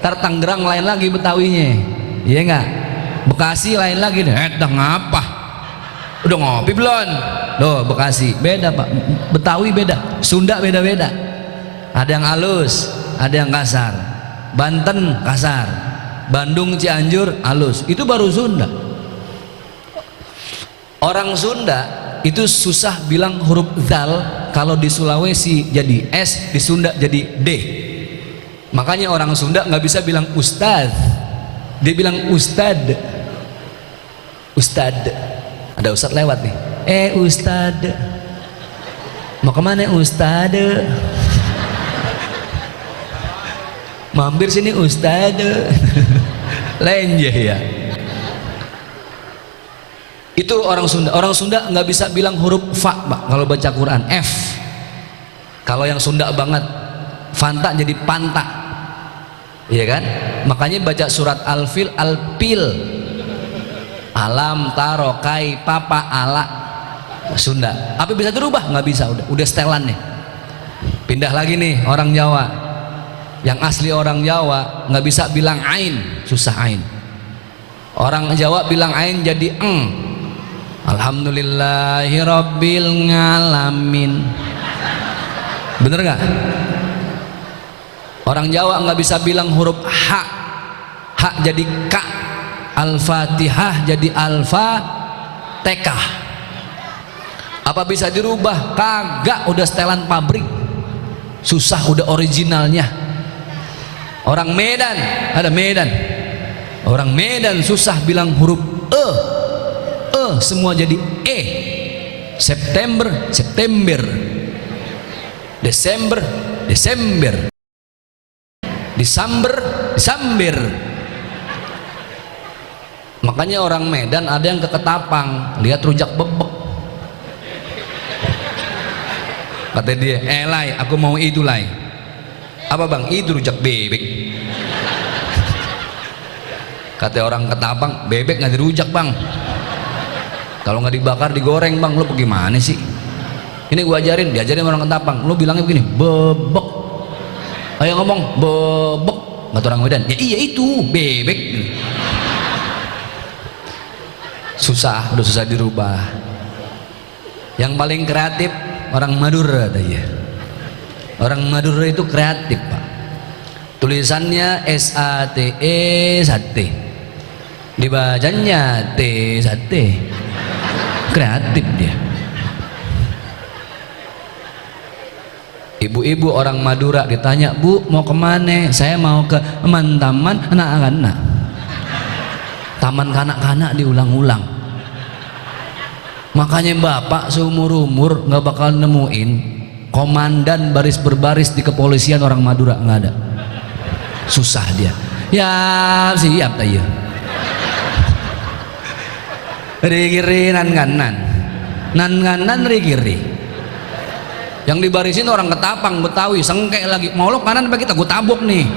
ntar Tangerang lain lagi Betawinya, iya nggak? Bekasi lain lagi nih, dah ngapa? Udah ngopi belum? Loh, Bekasi beda Pak, Betawi beda, Sunda beda-beda. Ada yang halus, ada yang kasar. Banten kasar, Bandung Cianjur halus. Itu baru Sunda. Orang Sunda itu susah bilang huruf zal. Kalau di Sulawesi jadi S, di Sunda jadi D. Makanya orang Sunda nggak bisa bilang ustaz, dia bilang ustad. Ada ustad lewat nih, ustad, mau kemana ustad? Mampir sini ustad. Lenjeh ya. Itu orang Sunda. Orang Sunda nggak bisa bilang huruf fa Pak kalau baca Quran, F. Kalau yang Sunda banget, Fanta jadi Panta, iya kan? Makanya baca surat Al-Fil, Al-Pil, Alam, Taro, Kai, Papa, Ala, Sunda. Apa bisa dirubah? Nggak bisa, udah setelan nih. Pindah lagi nih orang Jawa. Yang asli orang Jawa nggak bisa bilang ain, susah ain. Orang Jawa bilang ain jadi eng. Alhamdulillahirabbil ngalamin. Bener gak? Orang Jawa nggak bisa bilang huruf H, H jadi K, Al-Fatihah jadi Alfa, TK. Apa bisa dirubah? Kagak, udah setelan pabrik. Susah, udah originalnya. Orang Medan, ada Medan. Orang Medan susah bilang huruf semua jadi E. September, September. Desember, Desember. Desember, Desember. Makanya orang Medan ada yang ke Ketapang, lihat rujak bebek. Kata dia, Lai, aku mau itu Lai. Apa bang? Itu rujak bebek. Kata orang Ketapang, bebek nggak dirujak bang. Kalau nggak dibakar digoreng bang. Lu bagaimana sih? Ini gua ajarin, diajarin orang Ketapang. Lu bilangnya begini, bebek. Ayo ngomong, bebek. Kata orang Medan, ya iya itu bebek. Susah, udah susah dirubah. Yang paling kreatif orang Madura ya. Orang Madura itu kreatif pak. Tulisannya SATE sate, dibacanya T sate. Kreatif dia. Ibu-ibu orang Madura ditanya, Bu mau kemana? Saya mau ke taman anak-anak. Taman kanak-kanak diulang-ulang. Makanya bapak seumur-umur nggak bakal nemuin komandan baris berbaris di kepolisian orang Madura, nggak ada. Susah dia. Ya siap tayo. Rigiri nan rigiri. Yang dibarisin orang Ketapang, Betawi, sengkek lagi. Mau lo kanan apa kita? Gue tabuk nih.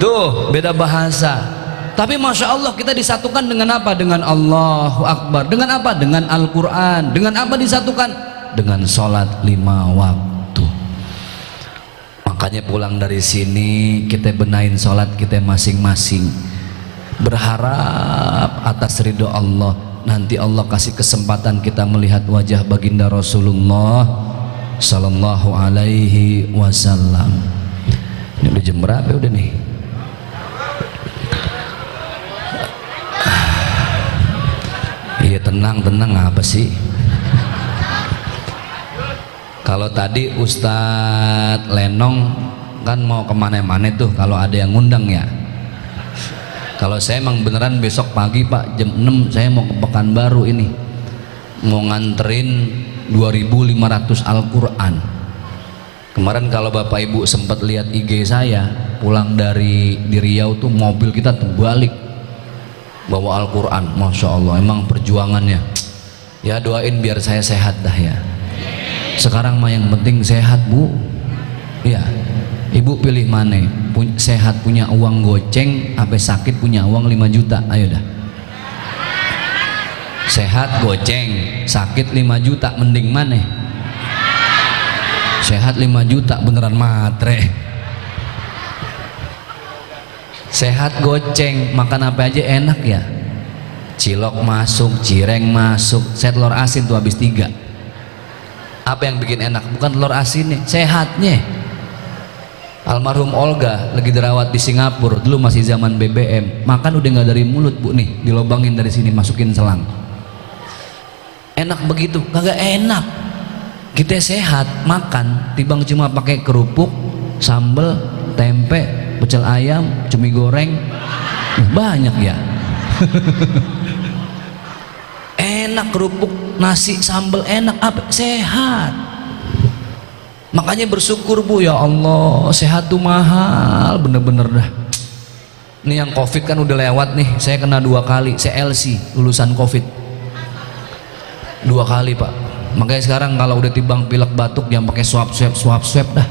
Tuh beda bahasa. Tapi masya Allah kita disatukan dengan apa? Dengan Allahu Akbar. Dengan apa? Dengan Al-Quran. Dengan apa disatukan? Dengan sholat 5 waktu. Makanya pulang dari sini kita benahin sholat kita masing-masing. Berharap atas ridho Allah. Nanti Allah kasih kesempatan kita melihat wajah baginda Rasulullah Sallallahu Alaihi Wasallam. Ini udah jam berapa udah nih? Iya tenang apa sih? Kalau tadi Ustadz Lenong kan mau kemana-mana tuh kalau ada yang ngundang ya. Kalau saya emang beneran besok pagi Pak jam 6 saya mau ke Pekanbaru ini. Mau nganterin 2500 Al-Quran. Kemarin kalau Bapak Ibu sempat lihat IG saya pulang dari di Riau tuh mobil kita terbalik bawa Al-Quran. Masya Allah emang perjuangannya. Ya doain biar saya sehat dah ya. Sekarang mah yang penting sehat Bu. Ya Ibu pilih mana? Sehat punya uang goceng, apa sakit punya uang 5 juta? Ayo dah. Sehat goceng, sakit 5 juta, mending mana? Sehat 5 juta beneran matre. Sehat goceng, makan apa aja enak ya. Cilok masuk, cireng masuk, saya telur asin tuh habis 3. Apa yang bikin enak? Bukan telur asinnya, sehatnya. Almarhum Olga lagi dirawat di Singapura, dulu masih zaman BBM, makan udah nggak dari mulut Bu nih, dilobangin dari sini masukin selang. Enak begitu? Kagak enak. Kita sehat makan, timbang cuma pakai kerupuk, sambel, tempe, pecel ayam, cumi goreng, banyak ya. Enak kerupuk, nasi, sambel enak, apa? Sehat. Makanya bersyukur Bu, ya Allah sehat tuh mahal bener-bener dah. Ini yang COVID kan udah lewat nih, saya kena 2 kali, saya LC lulusan COVID 2 kali Pak. Makanya sekarang kalau udah timbang pilek batuk yang pakai swab dah.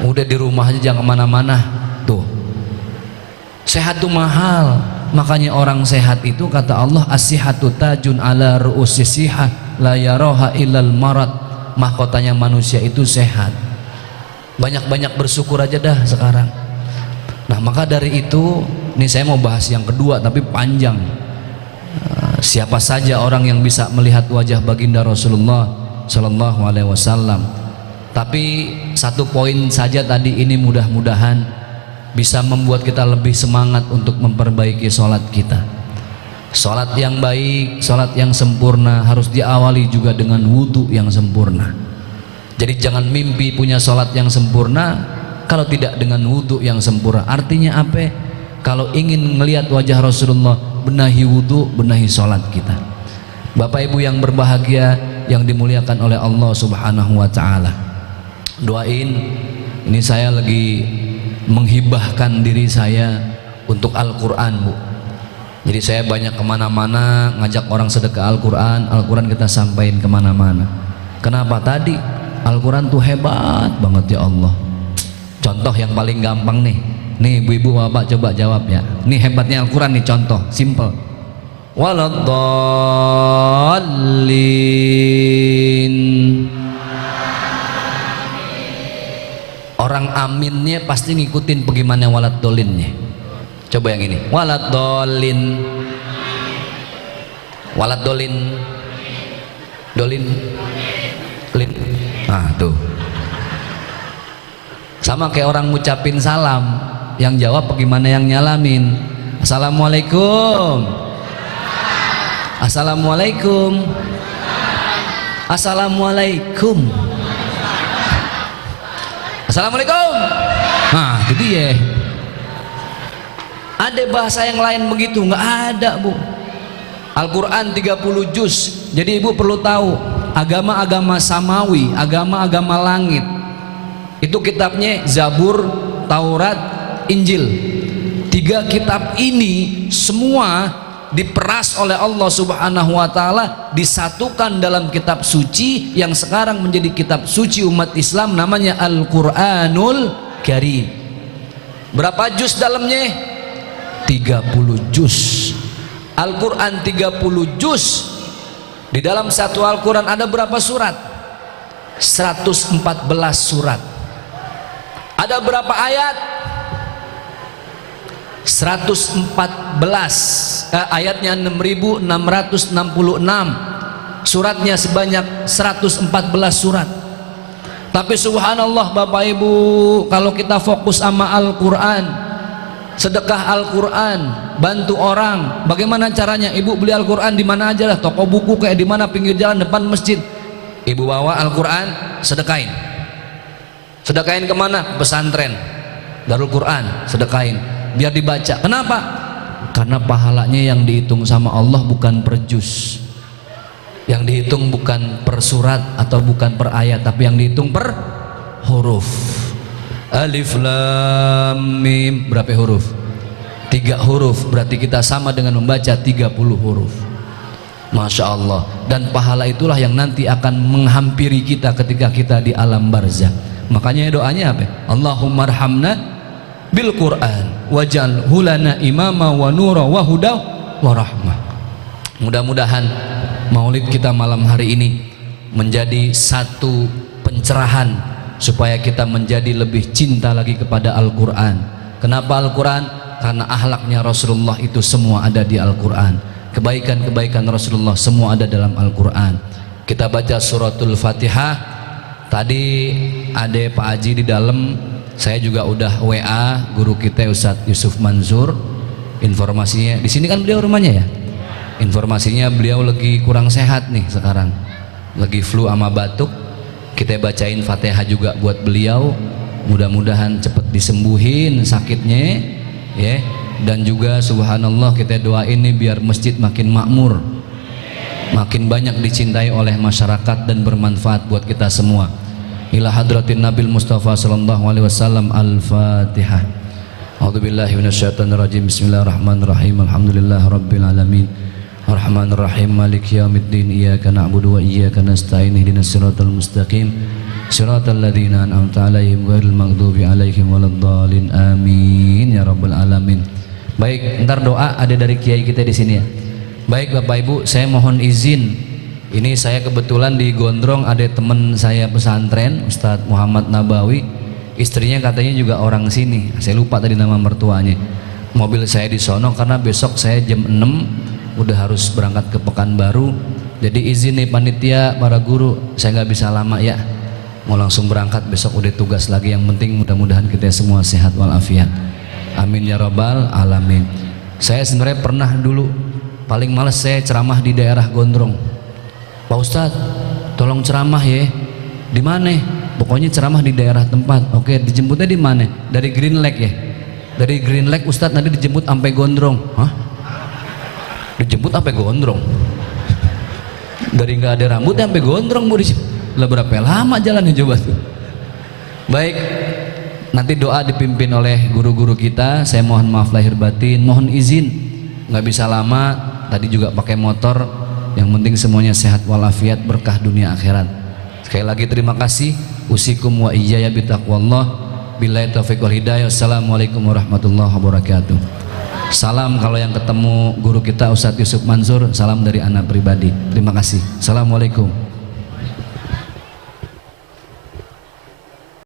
Udah di rumah aja jangan kemana-mana. Tuh sehat tuh mahal. Makanya orang sehat itu kata Allah as-sihhatu tajun ala ru'usis sihah la yaraha illal marad. Mahkotanya manusia itu sehat. Banyak-banyak bersyukur aja dah sekarang. Nah, maka dari itu, ini saya mau bahas yang kedua tapi panjang. Siapa saja orang yang bisa melihat wajah baginda Rasulullah Sallallahu Alaihi Wasallam. Tapi satu poin saja tadi ini mudah-mudahan bisa membuat kita lebih semangat untuk memperbaiki sholat kita. Sholat yang baik, sholat yang sempurna harus diawali juga dengan wudhu yang sempurna. Jadi jangan mimpi punya sholat yang sempurna kalau tidak dengan wudhu yang sempurna. Artinya apa? Kalau ingin melihat wajah Rasulullah, benahi wudhu, benahi sholat kita. Bapak Ibu yang berbahagia, yang dimuliakan oleh Allah Subhanahu wa Ta'ala, doain, ini saya lagi menghibahkan diri saya untuk Al-Quran, Bu. Jadi saya banyak kemana-mana ngajak orang sedekah Al-Quran. Al-Quran kita sampaikan kemana-mana. Kenapa? Tadi Al-Quran tuh hebat banget ya Allah. Contoh yang paling gampang nih ibu-ibu bapak coba jawab ya. Nih hebatnya Al-Quran nih, contoh simple. Waladdallin. Orang aminnya pasti ngikutin bagaimana waladdolinnya. Coba yang ini, waladdallin. Waladdallin. Dolin. Lin. Nah tuh, sama kayak orang ngucapin salam, yang jawab bagaimana yang nyalamin. Assalamualaikum. Assalamualaikum. Assalamualaikum. Assalamualaikum. Nah itu dia. Ada bahasa yang lain begitu? Nggak ada, Bu. Al-Quran 30 juz. Jadi ibu perlu tahu, agama-agama samawi, agama-agama langit, itu kitabnya Zabur, Taurat, Injil. 3 kitab ini semua diperas oleh Allah Subhanahu wa Ta'ala, disatukan dalam kitab suci yang sekarang menjadi kitab suci umat Islam, namanya Al-Quranul Karim. Berapa juz dalamnya? 30 juz. Al-Quran 30 juz. Di dalam satu Al-Quran ada berapa surat? 114 surat. Ada berapa ayat? 114. Ayatnya 6666. Suratnya sebanyak 114 surat. Tapi subhanallah Bapak Ibu, kalau kita fokus sama Al-Quran, sedekah Al-Quran, bantu orang, bagaimana caranya? Ibu beli Al-Quran di mana aja lah, toko buku kayak di mana, pinggir jalan, depan masjid, ibu bawa Al-Quran, sedekain. Sedekain kemana? Pesantren, Darul Quran, sedekain, biar dibaca. Kenapa? Karena pahalanya yang dihitung sama Allah bukan per juz, yang dihitung bukan per surat atau bukan per ayat, tapi yang dihitung per huruf. Alif Lam Mim, berapa huruf? 3 huruf, berarti kita sama dengan membaca 30 huruf. Masya Allah. Dan pahala itulah yang nanti akan menghampiri kita ketika kita di alam barzah. Makanya doanya apa? Allahumma arhamna bil Quran waj'alhu lana imama wa nura wa huda wa rahmah. Mudah-mudahan maulid kita malam hari ini menjadi satu pencerahan supaya kita menjadi lebih cinta lagi kepada Al-Quran. Kenapa Al-Quran? Karena akhlaknya Rasulullah itu semua ada di Al-Quran. Kebaikan-kebaikan Rasulullah semua ada dalam Al-Quran. Kita baca suratul Fatihah. Tadi ada Pak Haji di dalam, saya juga udah WA guru kita Ustadz Yusuf Mansur. Informasinya di sini kan beliau rumahnya ya. Informasinya beliau lagi kurang sehat nih sekarang, lagi flu sama batuk. Kita bacain Fatihah juga buat beliau, mudah-mudahan cepat disembuhin sakitnya ya. Dan juga subhanallah kita doain nih biar masjid makin makmur, makin banyak dicintai oleh masyarakat dan bermanfaat buat kita semua. Ila hadratin Nabil Mustafa sallallahu alaihi wasallam. Al-Fatihah. A'udzubillahi minasyaitonirrajim. Bismillahirrahmanirrahim. Alhamdulillahirabbil alamin. Ar-Rahmanir-Rahim. Maliki yaumiddin. Iyyaka na'budu wa iyyaka nasta'in. Ihdinas siratal mustaqim. Siratal ladzina an'amta 'alaihim ghairil maghdubi 'alaihim waladdallin. Amin ya rabbal alamin. Baik, ntar doa ada dari kiai kita di sini ya. Baik Bapak Ibu, saya mohon izin. Ini saya kebetulan di Gondrong ada teman saya pesantren, Ustadz Muhammad Nabawi. istrinya katanya juga orang sini, saya lupa tadi nama mertuanya. Mobil saya di sono karena besok saya jam 6 udah harus berangkat ke Pekanbaru. Jadi izin nih panitia, para guru, saya nggak bisa lama ya, mau langsung berangkat, besok udah tugas lagi. Yang penting mudah-mudahan kita semua sehat walafiat, amin ya rabbal alamin. Saya sebenarnya pernah dulu paling males saya ceramah di daerah Gondrong. Pak Ustadz, tolong ceramah ya. Di mana? Pokoknya ceramah di daerah tempat. Oke, dijemputnya di mana? Dari Green Lake ya. Dari Green Lake Ustadz nanti dijemput sampai Gondrong. Hah? Dijemput sampai Gondrong? Dari nggak ada rambutnya sampai Gondrong mau dijemput. Lah berapa lama jalannya coba tuh? Baik, nanti doa dipimpin oleh guru-guru kita. Saya mohon maaf lahir batin, mohon izin nggak bisa lama. Tadi juga pakai motor. Yang penting semuanya sehat walafiat, berkah dunia akhirat. Sekali lagi terima kasih. Usikum wa iyaya bitaqwallah. Billahi taufiq wal hidayah. Assalamualaikum warahmatullahi wabarakatuh. Salam kalau yang ketemu guru kita Ustadz Yusuf Mansur, salam dari anak pribadi. Terima kasih. Assalamualaikum.